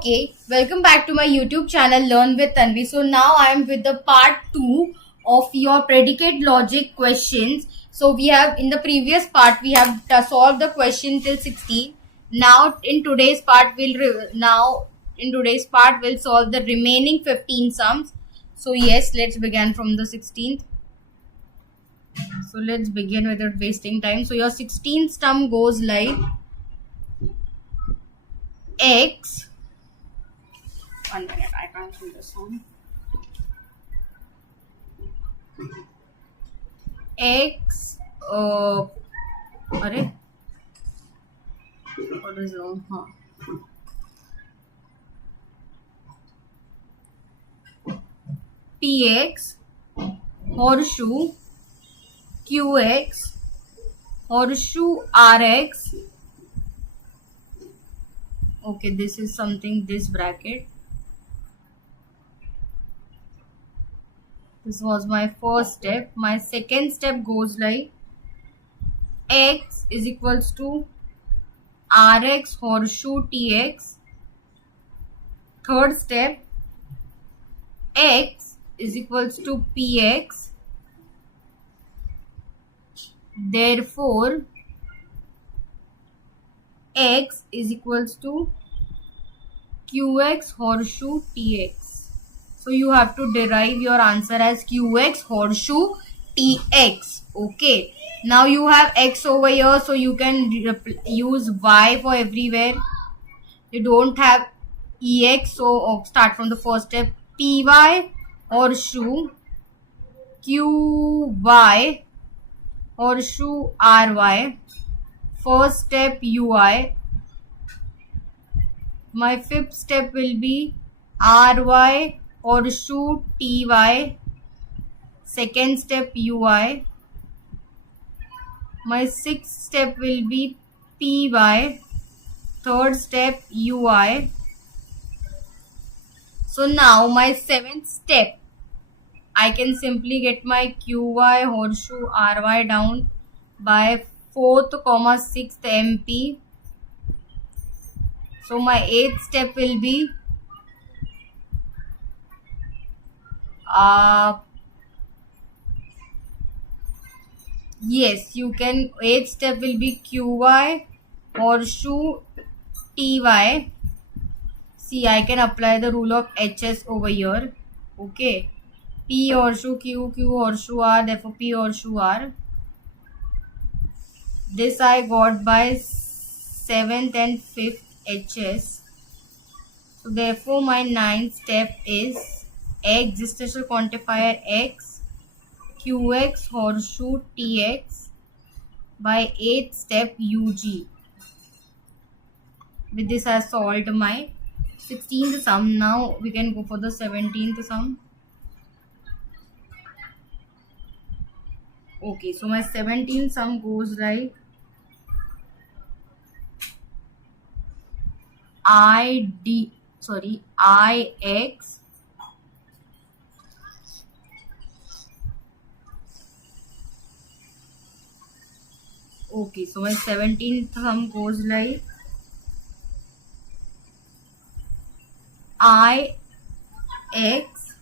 Okay, welcome back to my YouTube channel Learn with Tanvi. So now I am with the part 2 of your predicate logic questions. So we have in the previous part we have solved the question till 16. Now in today's part we'll solve the remaining 15 sums. So yes, let's begin from the 16th. So let's begin without wasting time. So your 16th sum goes like x. 1 minute, I can't see the sum. X, what is wrong? Px, horseshoe, Qx, horseshoe Rx. Okay, this is something, this bracket. This was my first step. My second step goes like x is equals to Rx horseshoe Tx. Third step, x is equals to Px. Therefore, x is equals to Qx horseshoe Tx. So you have to derive your answer as Qx horseshoe Tx. Okay. Now you have x over here, so you can use y for everywhere. You don't have ex, so start from the first step. Py horseshoe Qy horseshoe ry. First step ui. My fifth step will be ry horseshoe ty. Second step ui. My sixth step will be py. Third step ui. So now my seventh step, I can simply get my qy horseshoe ry down by 4th, 6th MP. So my eighth step will be yes, you can. Eighth step will be qy horseshoe ty. See, I can apply the rule of HS over here. Okay. P horseshoe Q, Q horseshoe R, therefore P horseshoe R. This I got by 7th and 5th HS. So therefore my ninth step is existential quantifier x, qx horseshoe tx by 8th step UG. With this I solved my 16th sum. Now we can go for the 17th sum. Okay, so my 17th sum goes like Ix okay, so my 17th sum goes like Ix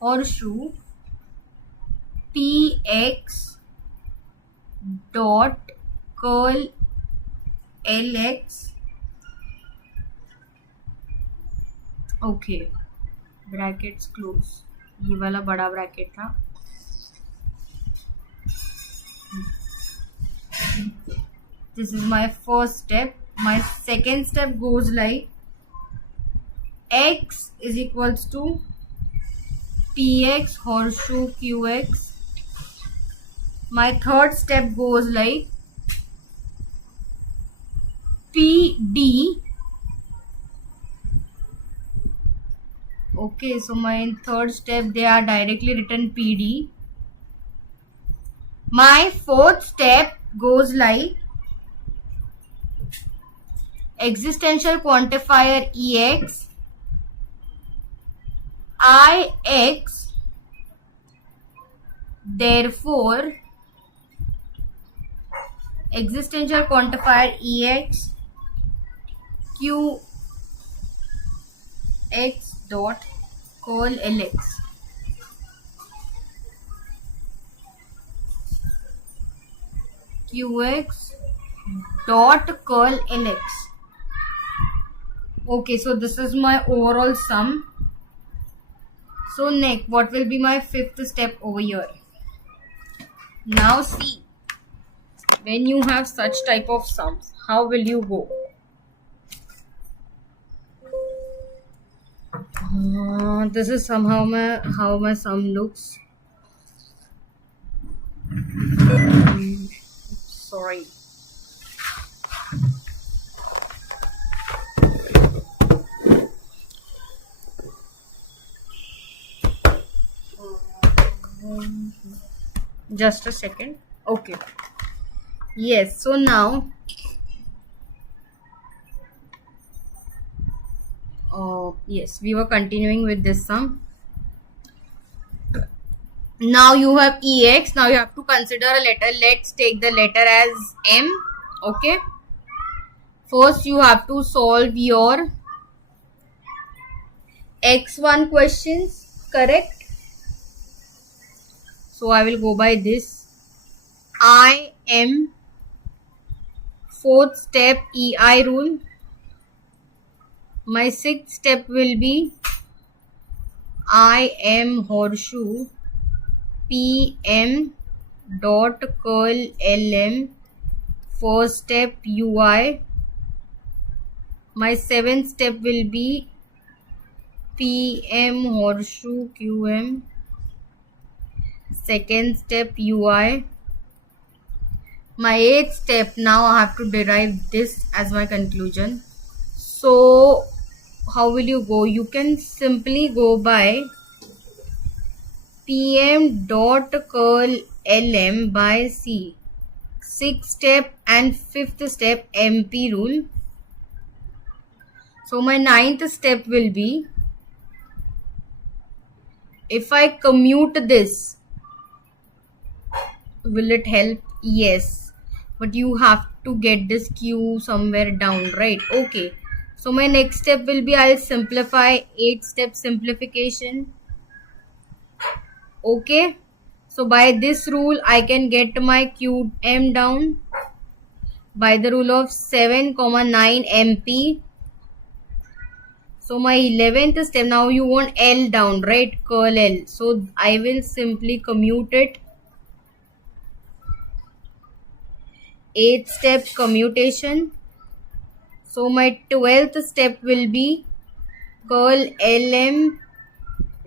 horseshoe Tx dot curl Lx. Okay, brackets close. ये वाला बड़ा bracket था. This is my first step. My second step goes like x is equals to Tx horseshoe Qx. My third step goes like Pd. Okay, so my third step, they are directly written PD. My fourth step goes like existential quantifier EX, IX, therefore existential quantifier EX, Q qx dot curl lx. Qx dot curl lx. Okay, so this is my overall sum. So next, what will be my fifth step over here? Now see, when you have such type of sums, how will you go? This is somehow how my sum looks. Sorry. Just a second. Okay. Yes, so now yes, we were continuing with this sum. Now you have ex. Now you have to consider a letter. Let's take the letter as m. Okay. First you have to solve your x1 questions, correct? So I will go by this. I am fourth step EI rule. My sixth step will be I am horseshoe PM dot curl LM. First step UI. My seventh step will be PM horseshoe QM. Second step UI. My eighth step, now I have to derive this as my conclusion. So how will you go? You can simply go by PM dot curl LM by C. Sixth step and fifth step MP rule. So my ninth step will be, if I commute this, will it help? Yes, but you have to get this Q somewhere down, right? Okay, so my next step will be, I'll simplify 8-step simplification. Okay, so by this rule I can get my QM down by the rule of 7, 9 MP. So my 11th step, now you want L down, right? Curl L. So I will simply commute it. 8th step commutation. So my 12th step will be curl LM.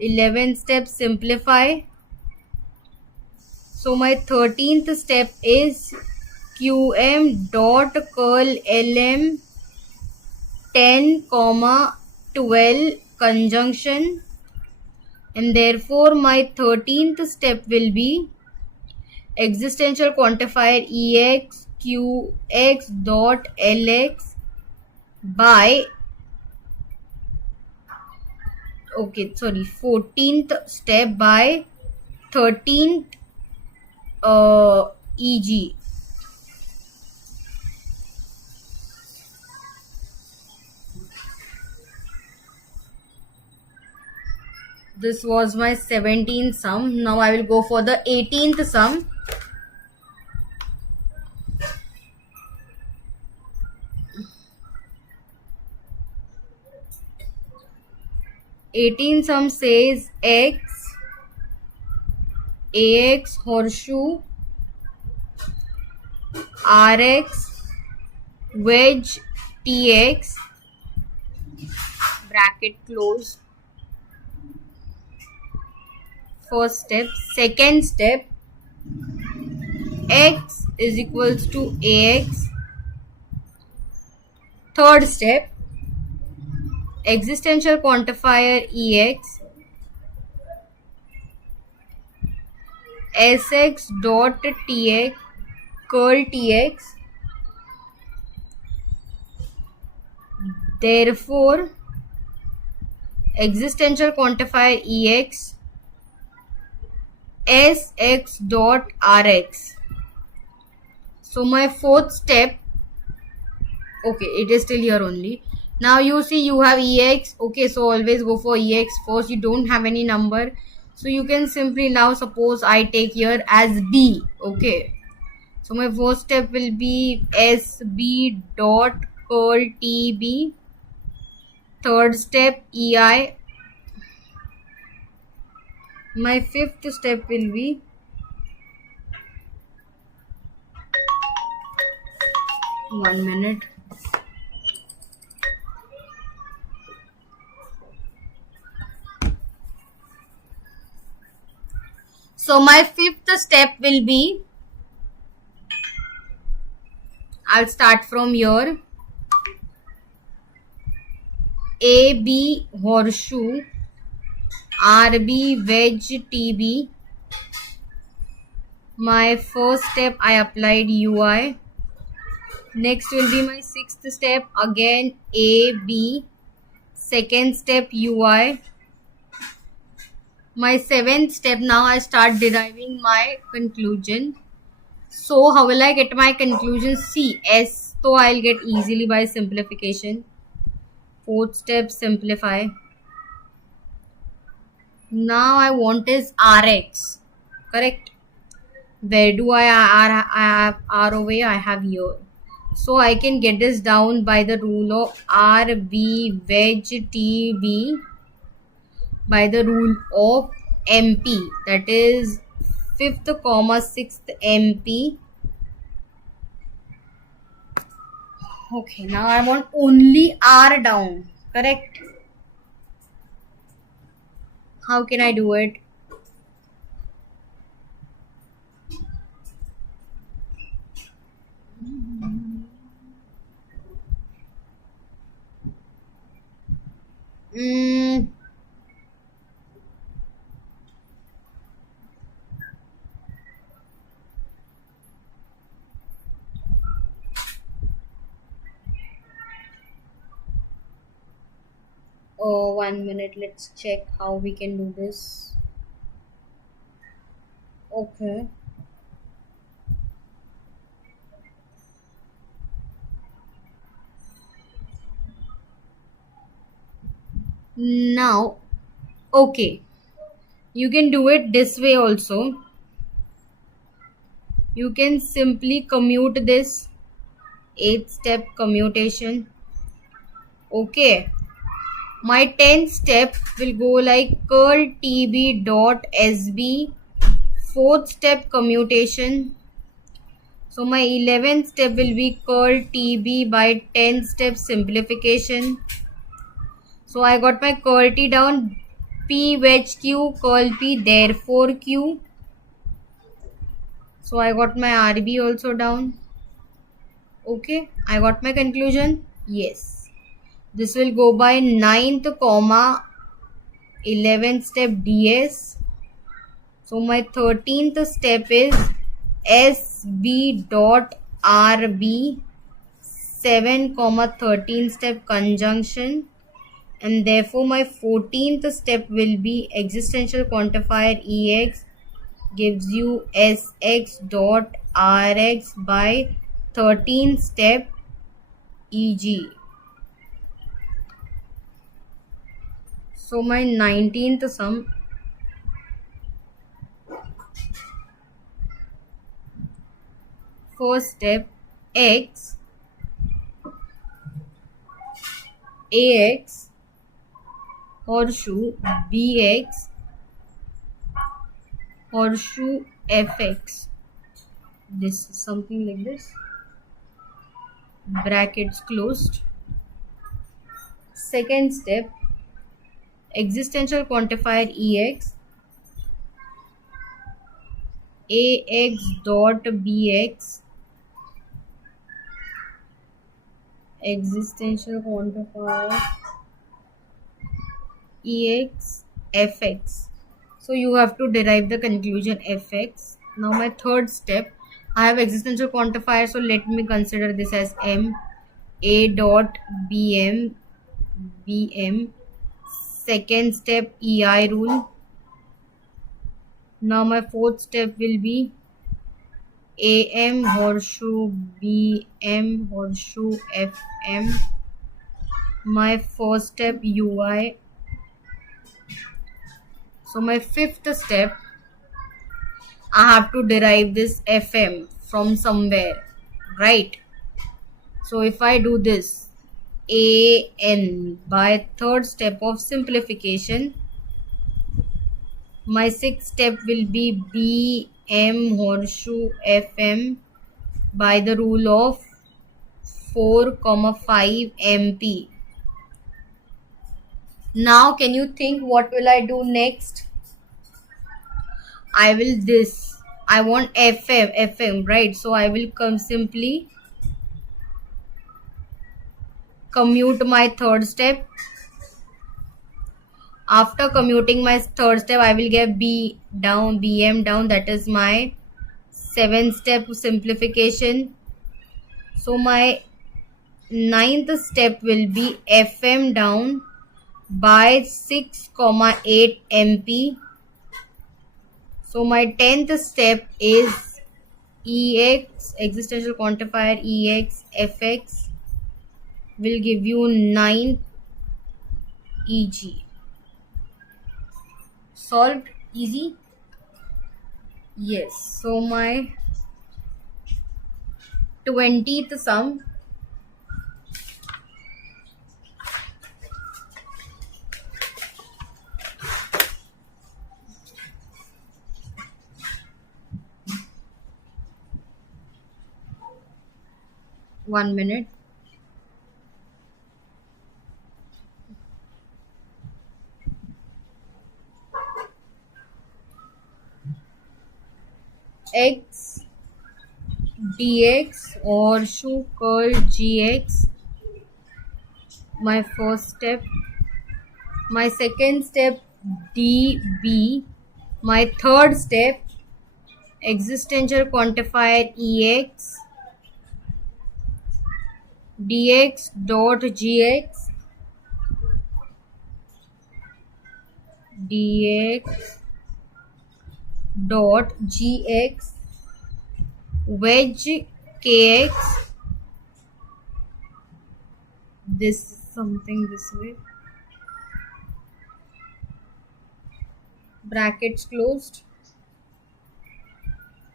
11th step simplify. So my 13th step is QM dot curl LM 10, 12 conjunction, and therefore my 13th step will be existential quantifier EX QX dot LX by 14th step by 13th EG. This was my 17th sum. Now I will go for the 18th sum. Eighteen sum says X AX horseshoe RX wedge TX bracket close. First step. Second step, X is equals to AX. Third step, existential quantifier EX SX dot TX curl TX. Therefore, existential quantifier EX SX dot RX. So my fourth step, okay, it is still here only. Now you see you have EX. Okay, so always go for EX first. You don't have any number. So you can simply now suppose I take here as B. Okay. So my first step will be SB dot curl TB. Third step EI. My fifth step will be 1 minute. So my fifth step will be, I'll start from here. AB horseshoe, RB wedge TB. My first step I applied UI. Next will be my sixth step, again AB. Second step UI. My seventh step, now I start deriving my conclusion. So how will I get my conclusion? C, S. So I'll get easily by simplification. Fourth step, simplify. Now I want is RX. Correct? Where do I have R over here? I have here. So I can get this down by the rule of RB wedge TB by the rule of MP. That is 5th, 6th MP. Okay, now I want only R down. Correct? How can I do it? Oh, 1 minute. Let's check how we can do this. Okay. Now, okay. You can do it this way also. You can simply commute this 8th step commutation. Okay. My 10th step will go like curl TB dot SB. 4th step commutation. So my 11th step will be curl TB by 10th step simplification. So I got my curl T down. P wedge Q curl P, therefore Q. So I got my RB also down. Okay, I got my conclusion. Yes. This will go by 9th, 11th step DS. So my 13th step is SB dot RB 7, 13 step conjunction. And therefore my 14th step will be existential quantifier EX gives you SX dot RX by 13th step EG. So my 19th sum first step X AX horseshoe BX horseshoe FX. This is something like this. Brackets closed. Second step existential quantifier EX AX dot BX existential quantifier EX FX. So you have to derive the conclusion FX. Now my third step, I have existential quantifier, so let me consider this as M. A dot BM BM. Second step EI rule. Now my fourth step will be AM horseshoe BM horseshoe FM. my first step UI. So my fifth step, I have to derive this FM from somewhere, right? So if I do this AN by third step of simplification, my sixth step will be BM horseshoe FM by the rule of 4,5 MP. Now can you think what will I do next? I will this. I want FM, right? So I will simply commute my third step. After commuting my third step, I will get BM down. That is my seventh step simplification. So my ninth step will be FM down by 6,8 MP. So my 10th step is EX, existential quantifier EX, FX will give you 9 EG. Solved? Easy? Yes. So my 20th sum, one minute. X dx or shoe curl gx, my first step. My second step db. My third step existential quantifier ex dx dot gx dx dot gx wedge kx, this something this way, brackets closed,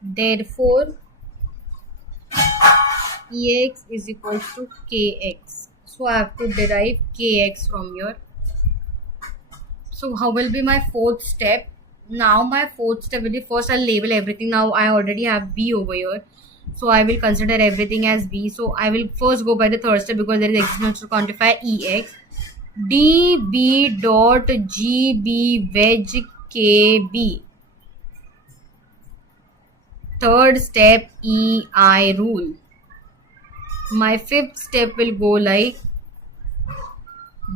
therefore ex is equal to kx. So I have to derive kx from here. So how will be my fourth step? Now my fourth step will be, first I'll label everything. Now I already have B over here, so I will consider everything as B. So I will first go by the third step because there is existential quantifier EX. DB dot GB wedge KB. Third step EI rule. My fifth step will go like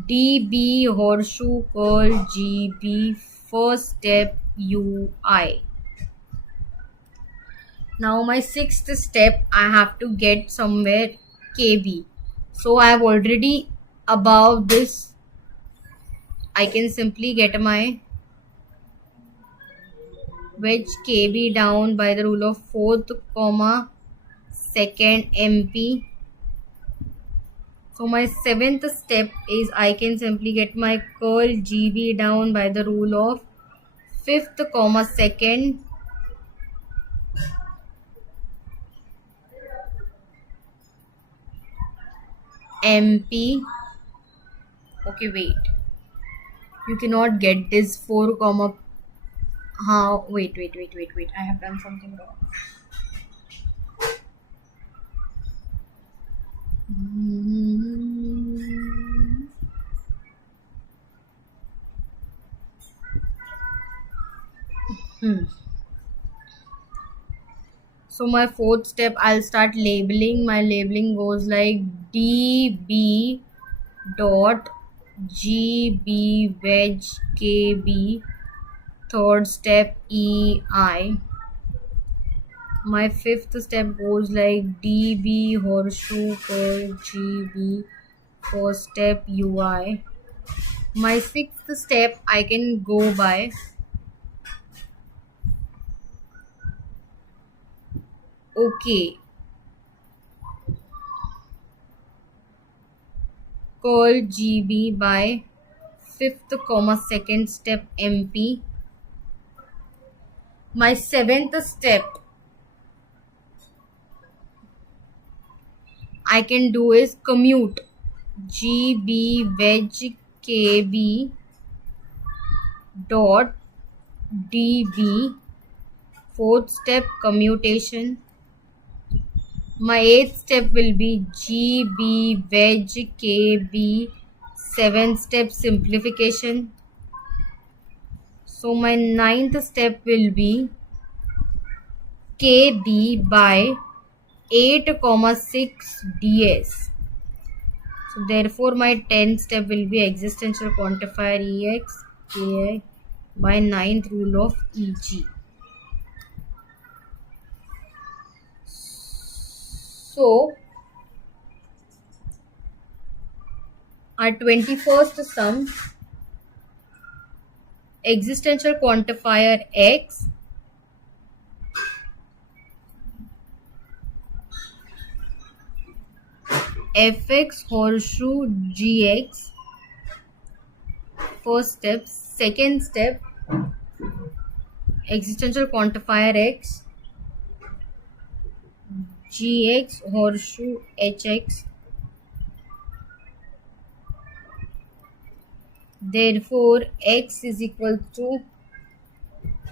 DB horseshoe curl GB first step UI. Now my sixth step, I have to get somewhere KB. So I have already above this, I can simply get my wedge KB down by the rule of 4th, second MP. So my seventh step is I can simply get my curl GB down by the rule of 5th, second MP. Okay, wait. You cannot get this 4, wait. I have done something wrong. So my fourth step, I'll start labeling. My labeling goes like DB dot GB wedge KB. Third step EI. My fifth step goes like DB horseshoe curl GB. First step UI. My sixth step I can go by okay. curl GB by fifth comma second step MP. My seventh step I can do is commute GB wedge KB dot DB. Fourth step commutation. My eighth step will be GB wedge KB. Seventh step simplification. So my ninth step will be KB by 8,6 ds. So therefore my 10th step will be existential quantifier Ex Ki by 9th rule of Eg. So our 21st sum, existential quantifier X Fx horseshoe Gx. First step. Second step, existential quantifier X Gx horseshoe Hx. Therefore X is equal to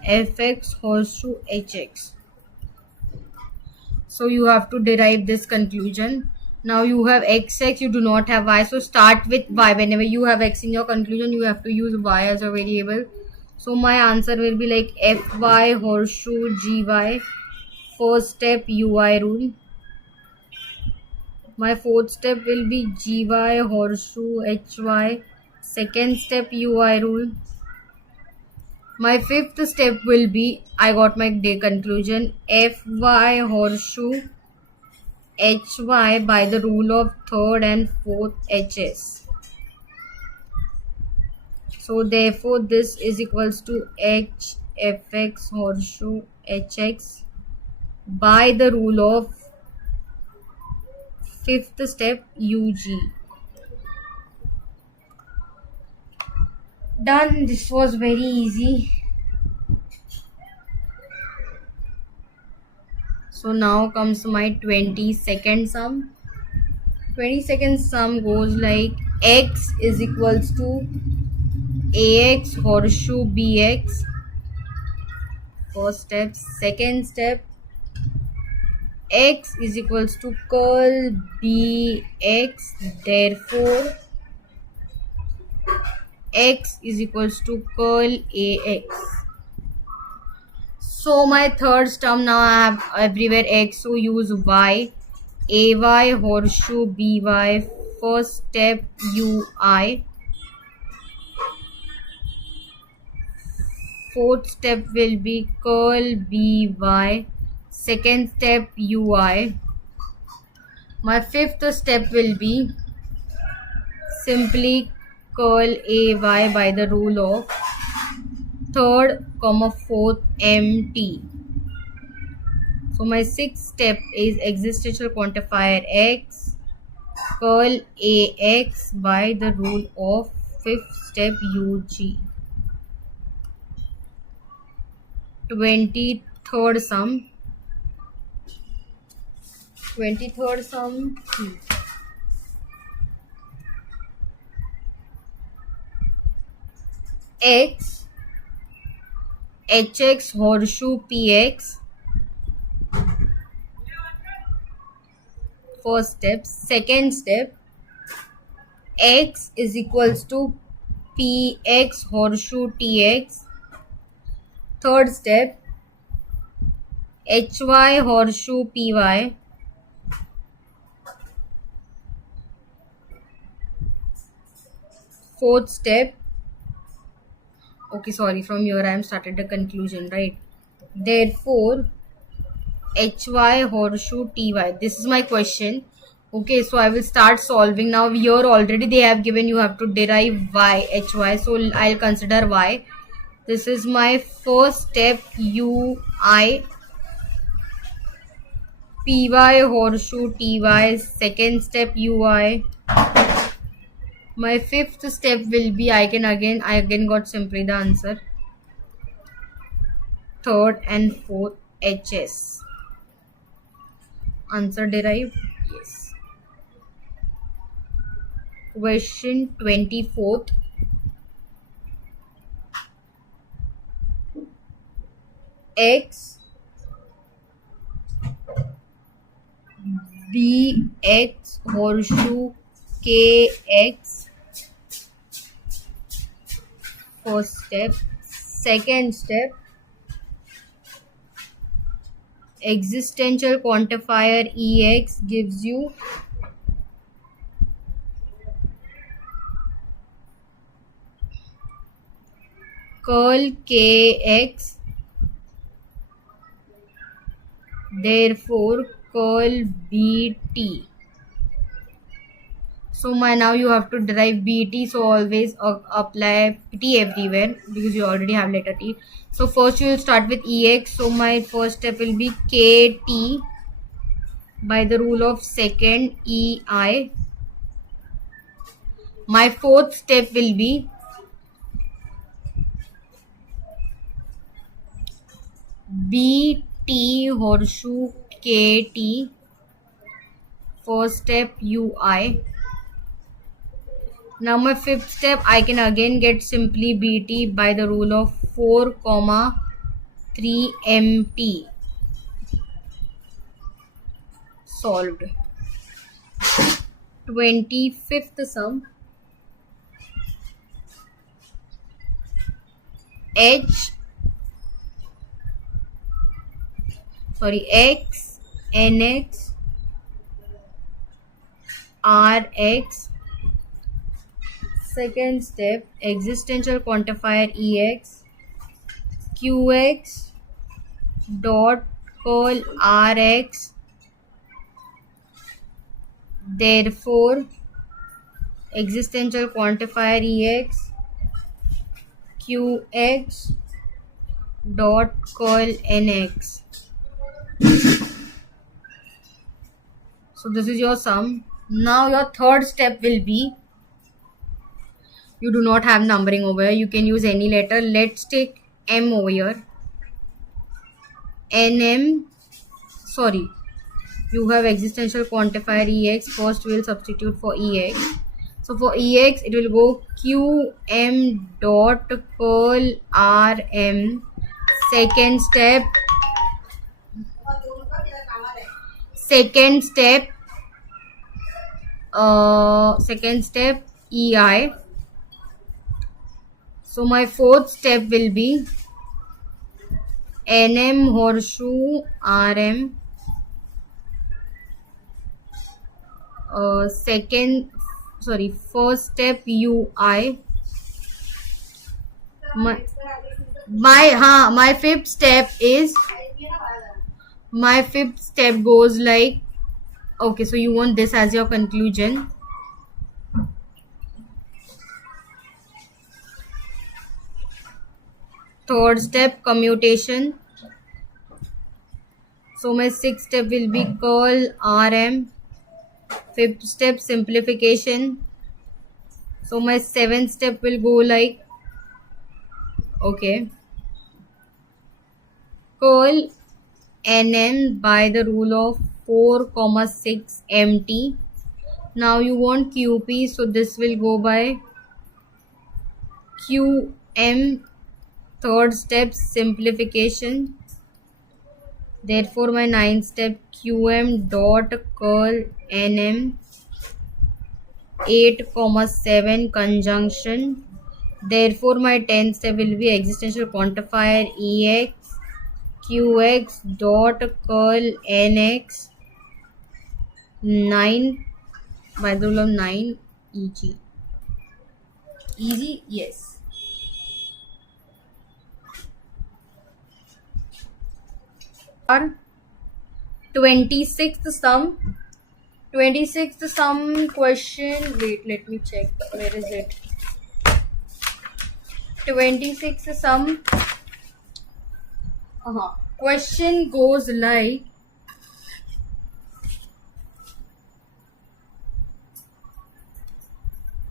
Fx horseshoe Hx. So you have to derive this conclusion. Now you have xx, you do not have y, so start with y. Whenever you have x in your conclusion, you have to use y as a variable. So my answer will be like fy horseshoe gy. First step, ui rule. My fourth step will be gy horseshoe hy. Second step, ui rule. My fifth step will be, I got my day conclusion, fy horseshoe hy by the rule of third and fourth hs. So therefore this is equals to h fx horseshoe hx by the rule of fifth step ug. Done. This was very easy. So now comes my 22nd sum. 22nd sum goes like x is equals to ax horseshoe bx. First step. Second step, x is equals to curl bx. Therefore x is equals to curl ax. So my third term, now I have everywhere x, so use y. Ay horseshoe by. First step ui. Fourth step will be curl by. Second step ui. My fifth step will be simply curl ay by the rule of third comma fourth mt. So my sixth step is existential quantifier x curl ax by the rule of fifth step ug. 23rd sum. 23rd sum. X hx horseshoe px. First step. Second step, x is equals to px horseshoe tx. Third step, hy horseshoe py. Fourth step, okay, sorry, from here I am started the conclusion, right? Therefore hy horseshoe ty. This is my question. Okay, so I will start solving now. Here already they have given you have to derive y hy, so I'll consider y. This is my first step ui. Py horseshoe ty. Second step ui. My fifth step will be I again got simply the answer. Third and fourth HS. Answer derived? Yes. Question 24th. X BX horseshoe KX. First step. Second step, existential quantifier EX gives you curl KX, therefore curl BT. So now you have to derive BT, so always apply T everywhere because you already have letter T. So first you will start with EX, so my first step will be KT by the rule of second EI. My fourth step will be BT horseshoe KT, first step UI. Now my fifth step, I can again get simply BT by the rule of 4, 3 MT. Solved. 25th sum. X, NX, RX. Second step, existential quantifier EX, QX dot curl RX, therefore existential quantifier EX, QX dot curl NX. So this is your sum. Now your third step will be, you do not have numbering over here, you can use any letter. Let's take M over here. You have existential quantifier EX. First we will substitute for EX. So for EX it will go QM dot curl RM. Second step EI. So my fourth step will be NM horseshoe RM. First step UI. My fifth step goes like, okay, so you want this as your conclusion. Third step, commutation. So my sixth step will be curl RM. Fifth step, simplification. So my seventh step will go like, okay, curl NN by the rule of 4, 6 MT. Now you want QP, so this will go by QM. Third step, simplification. Therefore my ninth step, QM dot curl NM. 8, 7 conjunction. Therefore my 10th step will be existential quantifier EX, QX dot curl NX. 9 by the rule of 9 EG. Easy? Yes. Our 26th sum. 26th sum question. Wait, let me check. Where is it? 26th sum. Question goes like,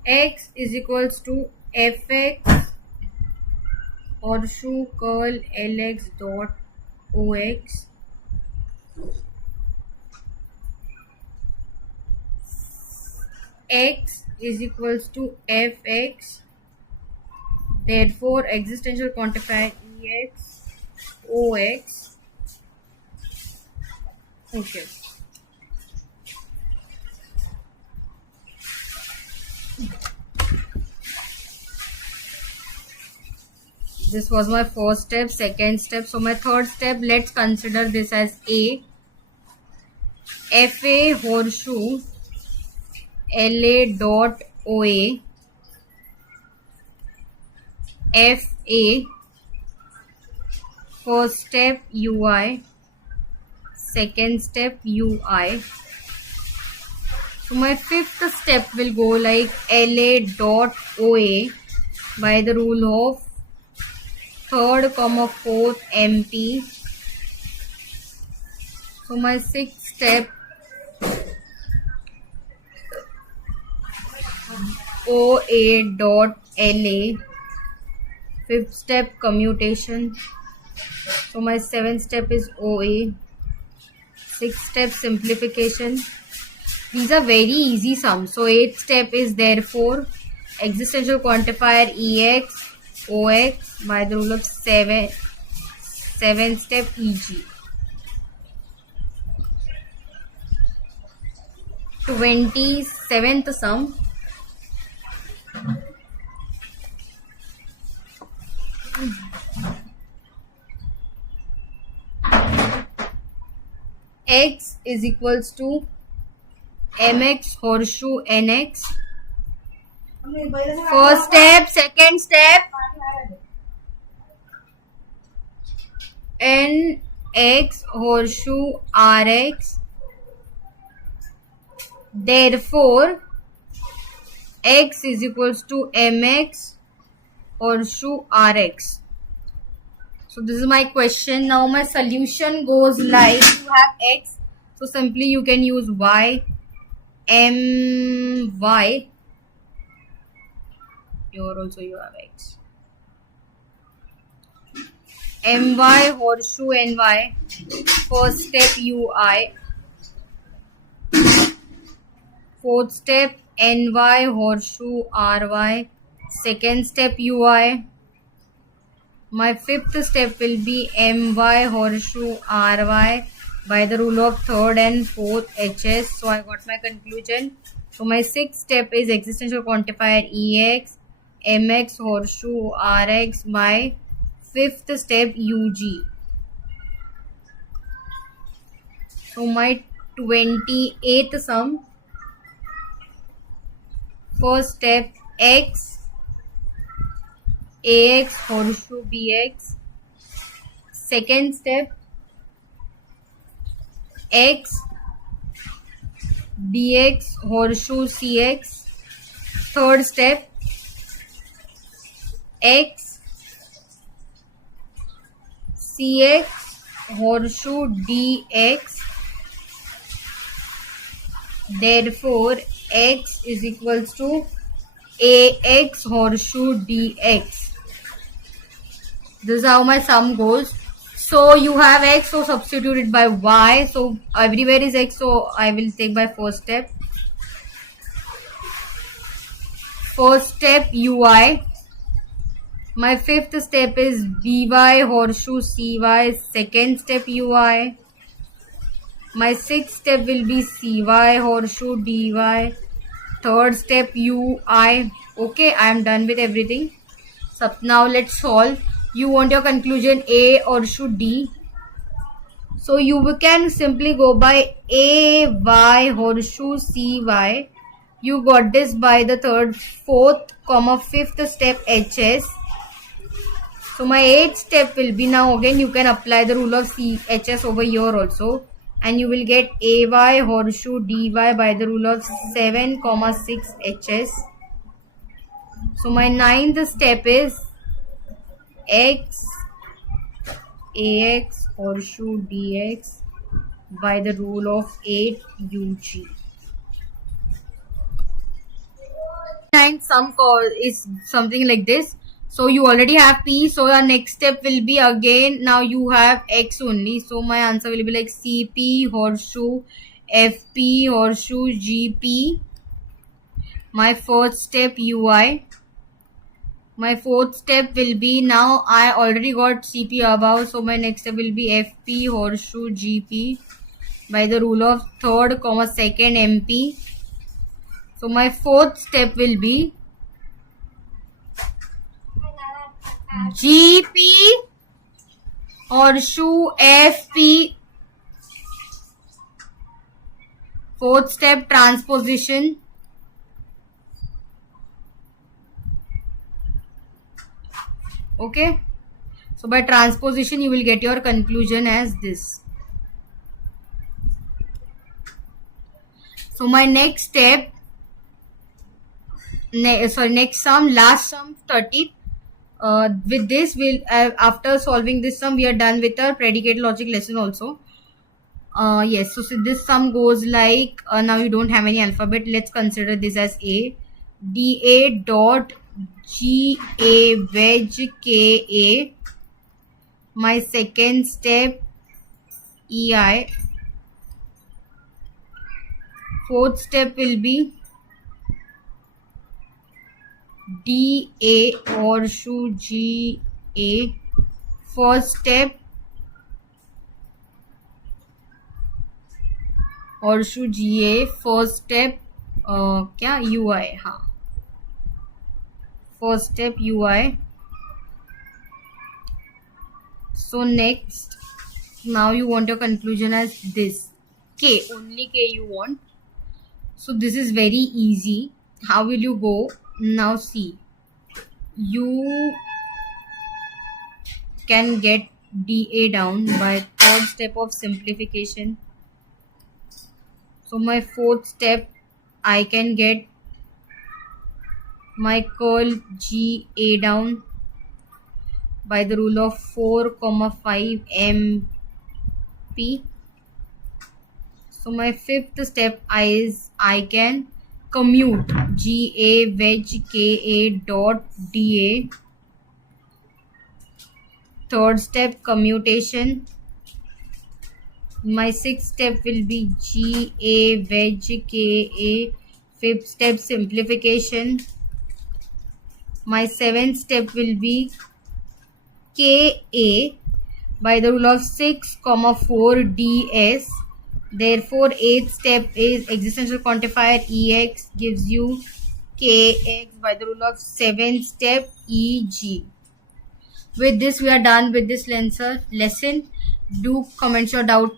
x is equals to fx horseshoe curl lx dot ox x is equals to fx, therefore existential quantifier ex ox. Okay. This was my first step, second step. So my third step, let's consider this as A. FA horseshoe LA dot OA FA, first step UI, second step UI. So my fifth step will go like LA dot OA by the rule of third comma fourth MP. So my sixth step OA dot LA, fifth step commutation. So my seventh step is OA, sixth step simplification. These are very easy sums. So eighth step is therefore existential quantifier EX OX by the rule of 7, seventh step EG. 27th sum. X is equals to mx horseshoe nx. First step, second step, nx horseshoe rx. Therefore, x is equals to mx horseshoe rx. So this is my question. Now my solution goes like, you have x, so simply you can use y, my. Here also you have x. My horseshoe ny, first step ui, fourth step ny horseshoe ry, second step ui. My fifth step will be my horseshoe ry by the rule of third and fourth hs. So I got my conclusion. So my sixth step is existential quantifier ex mx horseshoe rx by fifth step ug. So my 28th sum, first step x ax horseshoe bx, second step x dx horseshoe cx, third step x cx horseshoe dx. Therefore x is equals to ax horseshoe dx. This is how my sum goes. So you have x, so substitute it by y. So everywhere is x, so I will take by first step. First step ui. My fifth step is by horseshoe cy, second step ui. My sixth step will be cy horseshoe dy, third step ui. Okay, I am done with everything. So now let's solve. You want your conclusion A or should D? So you can simply go by A, Y, horseshoe, C, Y. You got this by the third, fourth, comma, fifth step HS. So my eighth step will be, now again you can apply the rule of HS over here also. And you will get AY horseshoe DY by the rule of 7, 6 HS. So my ninth step is x ax horseshoe dx by the rule of 8 UG. and sum is something like this. So you already have p, so your next step will be again, now you have x only, so my answer will be like cp horseshoe fp horseshoe gp. My fourth step ui. My fourth step will be, now I already got cp above, so my next step will be fp horseshoe gp by the rule of third comma second mp. So my fourth step will be GP horseshoe FP. Fourth step transposition. Okay. So by transposition you will get your conclusion as this. So my next step, next sum, last sum 30. With this, we'll after solving this sum, we are done with our predicate logic lesson also. Yes, so this sum goes like, now you don't have any alphabet. Let's consider this as A. DA dot GA wedge KA. My second step EI. Fourth step will be DA horseshoe GA. First step horseshoe GA. First step क्या UI. हाँ, first step UI. So next, now you want your conclusion as this. K, only K you want. So this is very easy. How will you go? Now see, you can get DA down by third step of simplification. So my fourth step, I can get my curl GA down by the rule of 4,5 MP. So my fifth step is I can commute GA wedge KA dot DA. Third step commutation. My sixth step will be GA wedge KA. Fifth step simplification. My seventh step will be KA by the rule of 6,4 DS. Therefore, eighth step is existential quantifier EX gives you KX by the rule of 7th step EG. With this, we are done with this lesson. Do comment your doubt